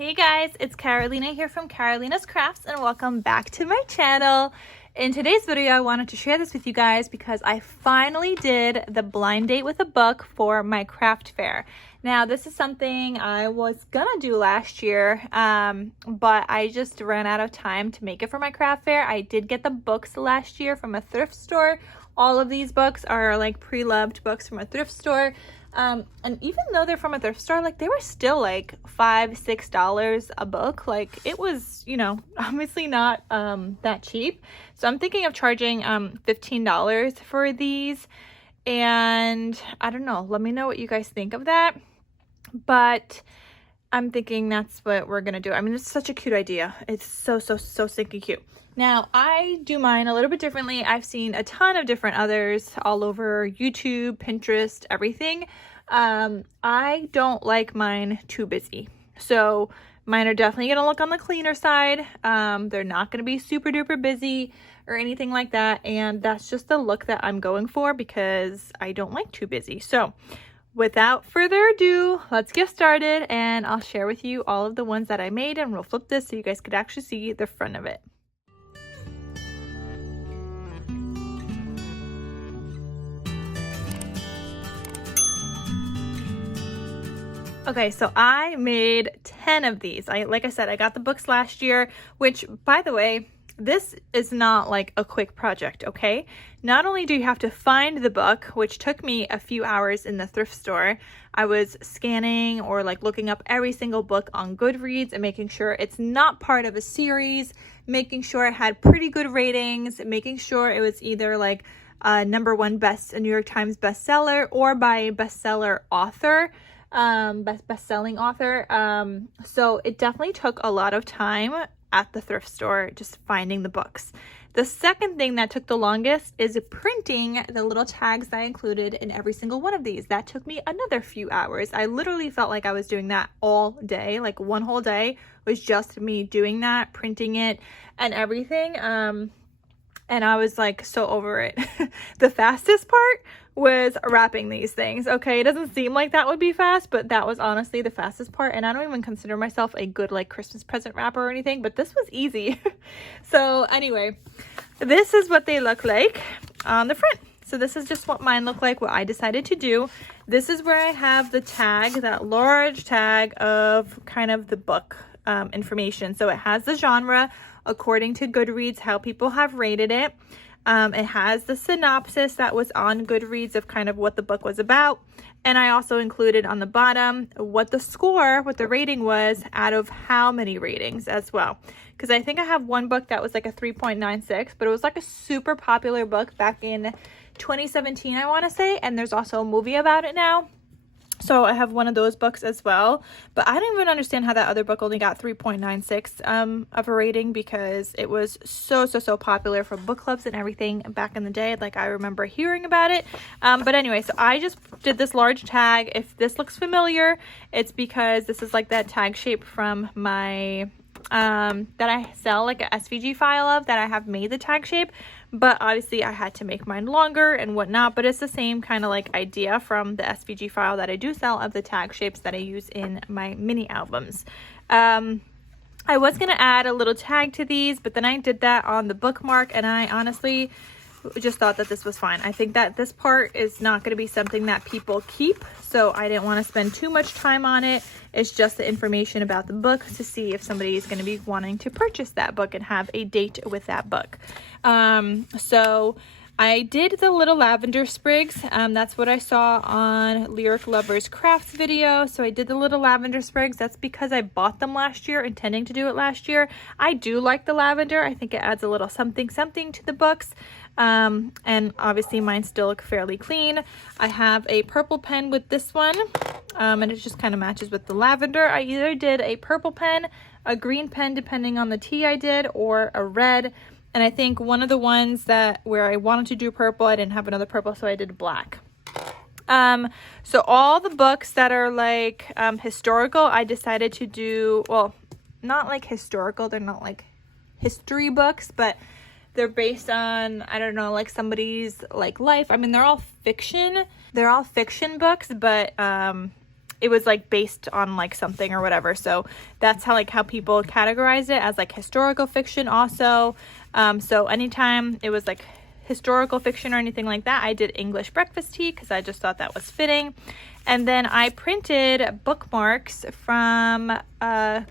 Hey guys, it's Carolina here from KarolinasKrafts and welcome back to my channel. In today's video, I wanted to share this with you guys because I finally did the blind date with a book for my craft fair. Now, this is something I was gonna do last year, but I just ran out of time to make it for my craft fair. I did get the books last year from a thrift store. All of these books are like pre-loved books from a thrift store. And even though they're from a thrift store, like they were still like $5-6 a book. Like it was, you know, obviously not that cheap. So I'm thinking of charging $15 for these. And I don't know, let me know what you guys think of that. But I'm thinking that's what we're gonna do. I mean, it's such a cute idea. It's so stinking cute. Now, I do mine a little bit differently. I've seen a ton of different others all over YouTube, Pinterest, everything. I don't like mine too busy. So mine are definitely gonna look on the cleaner side. They're not gonna be super duper busy or anything like that. And that's just the look that I'm going for because I don't like too busy. So without further ado, let's get started and I'll share with you all of the ones that I made, and we'll flip this so you guys could actually see the front of it. Okay, so I made 10 of these. Like I said, I got the books last year, which, by the way, this is not like a quick project, okay? Not only do you have to find the book, which took me a few hours in the thrift store, I was scanning or like looking up every single book on Goodreads and making sure it's not part of a series, making sure it had pretty good ratings, making sure it was either like a #1 New York Times bestseller or by a bestseller author. Best-selling author. So it definitely took a lot of time at the thrift store just finding the books. The second thing that took the longest is printing the little tags that I included in every single one of these. That took me another few hours. I literally felt like I was doing that all day. Like one whole day was just me doing that, printing it and everything. And I was like so over it. The fastest part was wrapping these things. Okay, it doesn't seem like that would be fast, but that was honestly the fastest part. And I don't even consider myself a good like Christmas present wrapper or anything, but this was easy. So anyway, this is what they look like on the front. So this is just what mine look like, what I decided to do. This is where I have the tag, that large tag of kind of the book information. So it has the genre according to Goodreads, how people have rated it. It has the synopsis that was on Goodreads of kind of what the book was about. And I also included on the bottom what the rating was out of how many ratings as well. Because I think I have one book that was like a 3.96, but it was like a super popular book back in 2017, I want to say. And there's also a movie about it now. So I have one of those books as well, but I don't even understand how that other book only got 3.96 of a rating, because it was so popular for book clubs and everything back in the day. Like I remember hearing about it. But anyway, so I just did this large tag. If this looks familiar, it's because this is like that tag shape from my that I sell like a SVG file of, that I have made the tag shape. But obviously I had to make mine longer and whatnot, but it's the same kind of like idea from the SVG file that I do sell of the tag shapes that I use in my mini albums. I was going to add a little tag to these, but then I did that on the bookmark, and I honestly just thought that this was fine. I think that this part is not going to be something that people keep, so I didn't want to spend too much time on it. It's just the information about the book to see if somebody is going to be wanting to purchase that book and have a date with that book. So I did the little lavender sprigs. That's what I saw on Lyric Lover's crafts video. So I did the little lavender sprigs. That's because I bought them last year, intending to do it last year. I do like the lavender. I think it adds a little something to the books. And obviously mine still look fairly clean. I have a purple pen with this one, and it just kind of matches with the lavender. I either did a purple pen, a green pen, depending on the tea I did, or a red. And I think one of the ones where I wanted to do purple, I didn't have another purple, so I did black. So all the books that are like historical, I decided to do, well, not like historical, they're not like history books, but they're based on, I don't know, like somebody's like life. I mean, they're all fiction books, but it was like based on like something or whatever. So that's how people categorize it, as like historical fiction also. So anytime it was like historical fiction or anything like that, I did English breakfast tea because I just thought that was fitting. And then I printed bookmarks from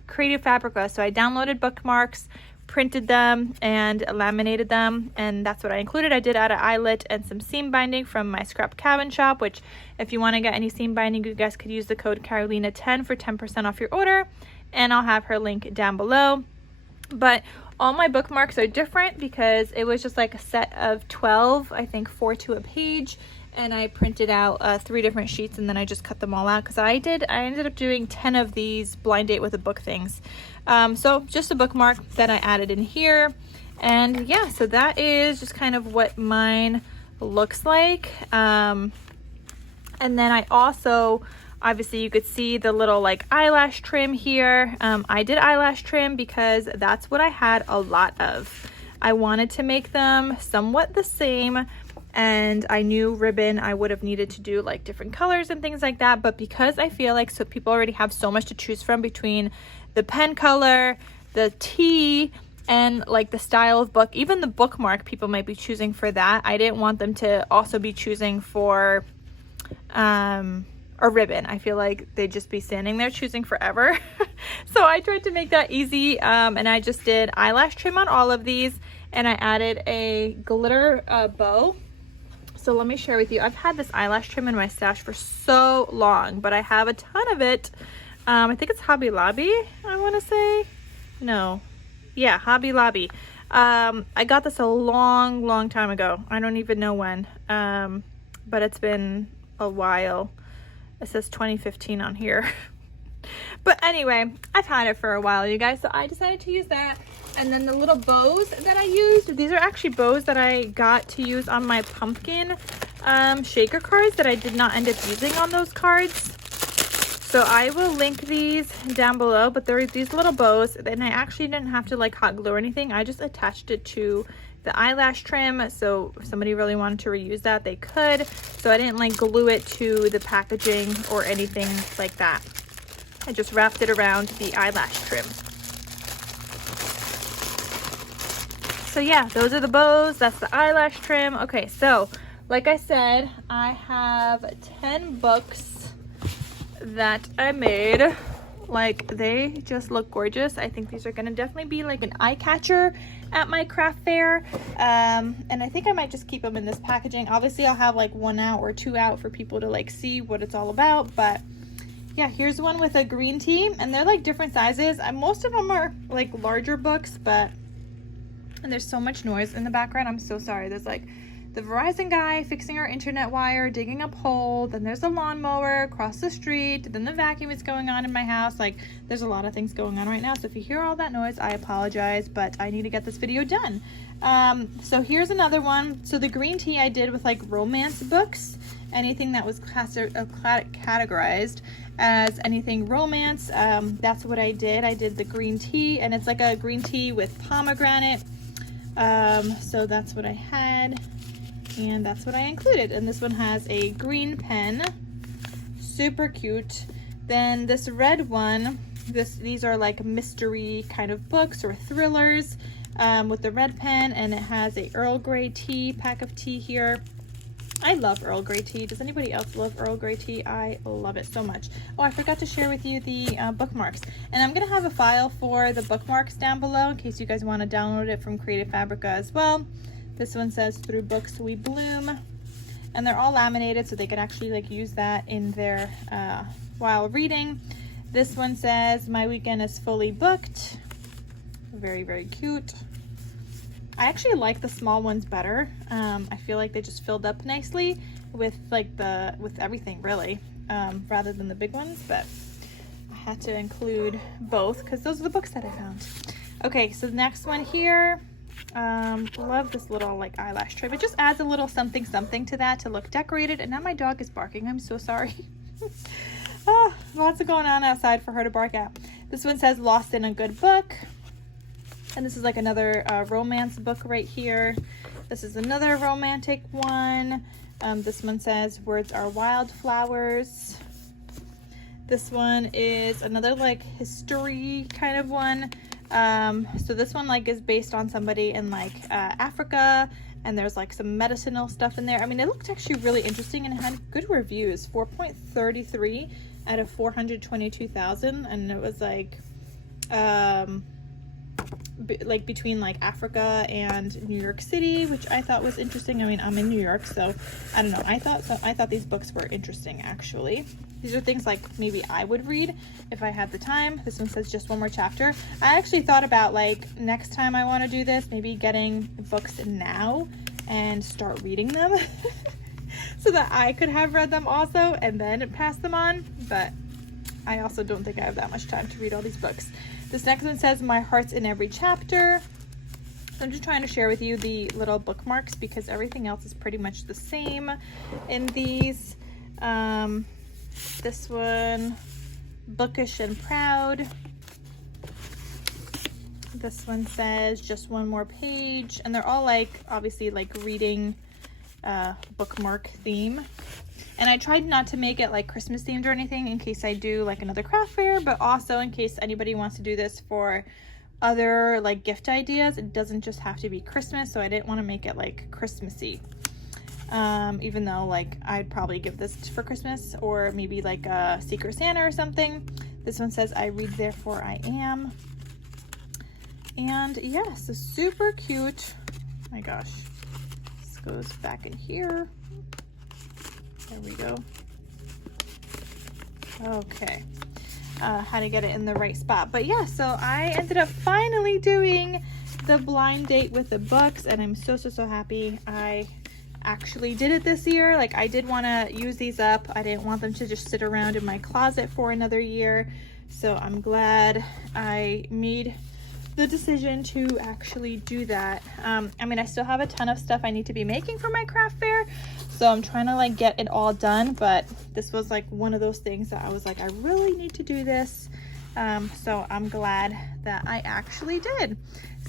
Creative Fabrica. So I downloaded bookmarks, printed them, and laminated them, and that's what I included. I did add an eyelet and some seam binding from my scrap cabin shop, which if you want to get any seam binding, you guys could use the code Carolina10 for 10% off your order, and I'll have her link down below. But all my bookmarks are different because it was just like a set of 12, I think 4 to a page, and I printed out 3 different sheets, and then I just cut them all out because I ended up doing 10 of these blind date with a book things. So just a bookmark that I added in here, and yeah, so that is just kind of what mine looks like. And then I also, obviously you could see the little like eyelash trim here. I did eyelash trim because that's what I had a lot of. I wanted to make them somewhat the same, and I knew ribbon I would have needed to do like different colors and things like that, but because I feel like so people already have so much to choose from between the pen color, the tea, and like the style of book, even the bookmark people might be choosing for that. I didn't want them to also be choosing for a ribbon. I feel like they'd just be standing there choosing forever. So I tried to make that easy, and I just did eyelash trim on all of these, and I added a glitter bow. So let me share with you, I've had this eyelash trim in my stash for so long, but I have a ton of it. I think it's Hobby Lobby, I want to say. No. Yeah, Hobby Lobby. I got this a long time ago. I don't even know when. But it's been a while. It says 2015 on here. But anyway, I've had it for a while, you guys. So I decided to use that. And then the little bows that I used, these are actually bows that I got to use on my pumpkin shaker cards that I did not end up using on those cards. So I will link these down below, but there are these little bows, and I actually didn't have to like hot glue or anything. I just attached it to the eyelash trim, so if somebody really wanted to reuse that, they could. So I didn't like glue it to the packaging or anything like that. I just wrapped it around the eyelash trim. So yeah, those are the bows, that's the eyelash trim. Okay, so like I said, I have 10 books that I made. Like, they just look gorgeous. I think these are gonna definitely be like an eye catcher at my craft fair, and I think I might just keep them in this packaging. Obviously I'll have like 1 out or 2 out for people to like see what it's all about, but yeah, here's one with a green tea, and they're like different sizes. Most of them are like larger books, but and there's so much noise in the background. I'm so sorry. There's like the Verizon guy fixing our internet wire, digging up hole, then there's a lawnmower across the street, then the vacuum is going on in my house. Like, there's a lot of things going on right now, so if you hear all that noise, I apologize, but I need to get this video done. So here's another one. So the green tea I did with like romance books, anything that was categorized as anything romance, that's what I did. I did the green tea, and it's like a green tea with pomegranate, so that's what I had. And that's what I included. And this one has a green pen, super cute. Then this red one, these are like mystery kind of books or thrillers, with the red pen, and it has a Earl Grey tea, pack of tea here. I love Earl Grey tea. Does anybody else love Earl Grey tea? I love it so much. Oh, I forgot to share with you the bookmarks. And I'm going to have a file for the bookmarks down below in case you guys want to download it from Creative Fabrica as well. This one says "Through Books We Bloom," and they're all laminated, so they could actually like use that in their while reading. This one says "My weekend is fully booked." Very, very cute. I actually like the small ones better. I feel like they just filled up nicely with like with everything really, rather than the big ones, but I had to include both because those are the books that I found. Okay, so the next one here. Love this little like eyelash trim. It just adds a little something to that to look decorated. And now my dog is barking. I'm so sorry. Oh, lots of going on outside for her to bark at. This one says "Lost in a Good Book," and this is like another romance book right here. This is another romantic one. This one says "Words Are Wildflowers." This one is another like history kind of one. So this one like is based on somebody in like Africa, and there's like some medicinal stuff in there. I mean, it looked actually really interesting and it had good reviews, 4.33 out of 422,000, and it was like between like Africa and New York City, which I thought was interesting. I mean, I'm in New York, so I don't know. I thought these books were interesting actually. These are things like maybe I would read if I had the time. This one says just one more chapter. I actually thought about like next time I want to do this, maybe getting books now and start reading them so that I could have read them also and then pass them on. But I also don't think I have that much time to read all these books. This next one says my heart's in every chapter. So I'm just trying to share with you the little bookmarks because everything else is pretty much the same in these. This one, bookish and proud. This one says just one more page, and they're all like obviously like reading bookmark theme. And I tried not to make it like Christmas themed or anything in case I do like another craft fair, but also in case anybody wants to do this for other like gift ideas. It doesn't just have to be Christmas, so I didn't want to make it like Christmassy. Even though like I'd probably give this for Christmas or maybe like a Secret Santa or something. This one says I read therefore I am. And yeah, so super cute. Oh my gosh, this goes back in here. There we go. Okay, how to get it in the right spot. But yeah, so I ended up finally doing the blind date with the books, and I'm so happy I actually did it this year. Like, I did want to use these up. I didn't want them to just sit around in my closet for another year, so I'm glad I made the decision to actually do that. I mean, I still have a ton of stuff I need to be making for my craft fair, so I'm trying to like get it all done, but this was like one of those things that I was like, I really need to do this. So I'm glad that I actually did.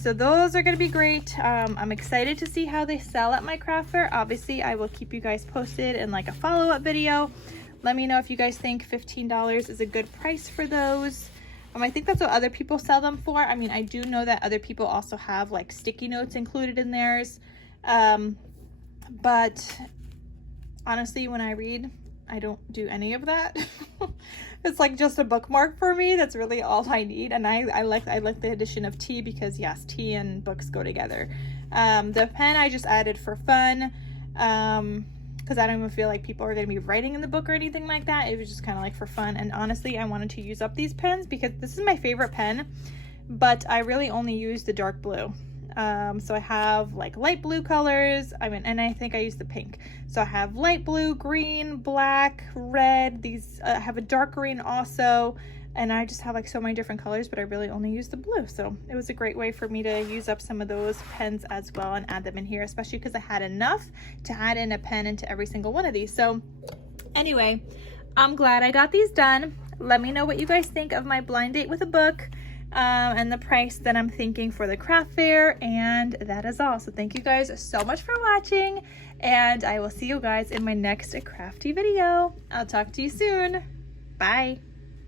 So those are going to be great. I'm excited to see how they sell at my craft fair. Obviously, I will keep you guys posted in like a follow-up video. Let me know if you guys think $15 is a good price for those. I think that's what other people sell them for. I mean, I do know that other people also have like sticky notes included in theirs. But honestly, when I read, I don't do any of that. It's like just a bookmark for me. That's really all I need. And I like the addition of tea because yes, tea and books go together. The pen I just added for fun, because I don't even feel like people are going to be writing in the book or anything like that. It was just kind of like for fun. And honestly, I wanted to use up these pens because this is my favorite pen, but I really only use the dark blue. So I have like light blue colors, and I think I use the pink. So I have light blue, green, black, red. These I have a dark green also, and I just have like so many different colors, but I really only use the blue. So it was a great way for me to use up some of those pens as well and add them in here, especially because I had enough to add in a pen into every single one of these. So anyway, I'm glad I got these done. Let me know what you guys think of my blind date with a book. And the price that I'm thinking for the craft fair, and that is all. So thank you guys so much for watching, and I will see you guys in my next crafty video. I'll talk to you soon. Bye.